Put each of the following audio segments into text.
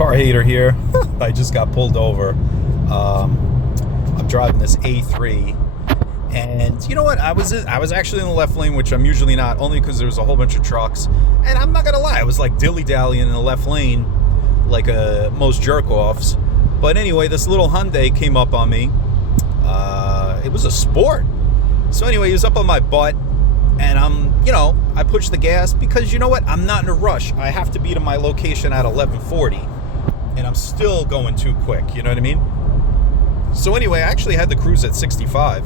car hater here. I just got pulled over. I'm driving this A3, and you know what? I was actually in the left lane, which I'm usually not, only because there was a whole bunch of trucks. And I'm not gonna lie, I was like dilly-dallying in the left lane, like most jerk-offs. But anyway, this little Hyundai came up on me. It was a Sport. So anyway, he was up on my butt, and I pushed the gas because, you know what? I'm not in a rush. I have to be to my location at 11:40, and I'm still going too quick. You know what I mean? So anyway, I actually had the cruise at 65.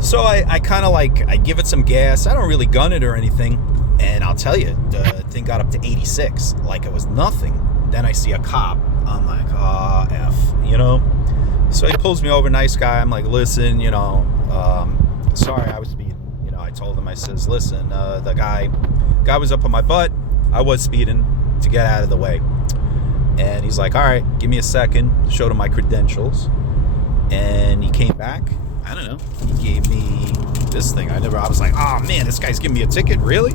So I kind of I give it some gas. I don't really gun it or anything. And I'll tell you, the thing got up to 86, like it was nothing. Then I see a cop. I'm like, F, So he pulls me over, nice guy. I'm like, listen, sorry, I was speeding. I told him, I says, listen, the guy was up on my butt. I was speeding to get out of the way. And he's like, all right, give me a second. Showed him my credentials. And he came back. I don't know. He gave me this thing. I was like, oh man, this guy's giving me a ticket? Really?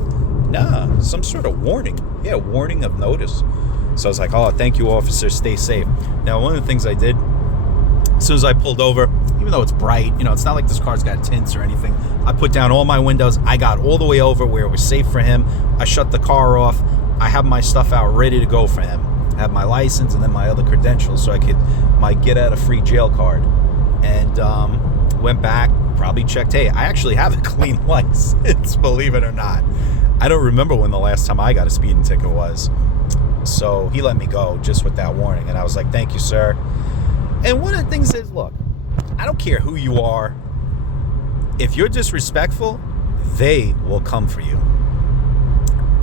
Nah, some sort of warning. Yeah, warning of notice. So I was like, oh, thank you, officer. Stay safe. Now, one of the things I did, as soon as I pulled over, even though it's bright, it's not like this car's got tints or anything, I put down all my windows. I got all the way over where it was safe for him. I shut the car off. I have my stuff out ready to go for him. I have my license and then my other credentials so I could my get out of free jail card. And went back, probably checked, hey, I actually have a clean license, believe it or not. I don't remember when the last time I got a speeding ticket was. So he let me go just with that warning. And I was like, thank you, sir. And one of the things is, look, I don't care who you are. If you're disrespectful, they will come for you.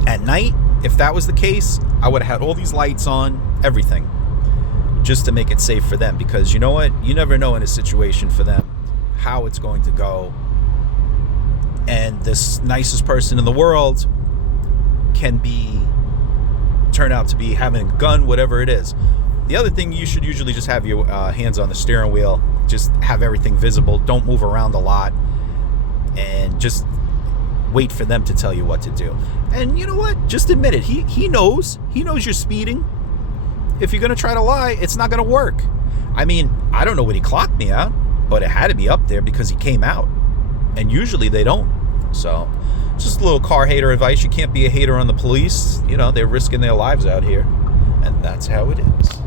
At night, if that was the case, I would have had all these lights on, everything, just to make it safe for them. Because you know what? You never know in a situation for them how it's going to go. And this nicest person in the world can turn out to be having a gun, whatever it is. The other thing, you should usually just have your hands on the steering wheel. Just have everything visible. Don't move around a lot. And just wait for them to tell you what to do. And you know what? Just admit it. He knows. He knows you're speeding. If you're going to try to lie, it's not going to work. I mean, I don't know what he clocked me out, but it had to be up there because he came out. And usually they don't. So, just a little car hater advice. You can't be a hater on the police. They're risking their lives out here. And that's how it is.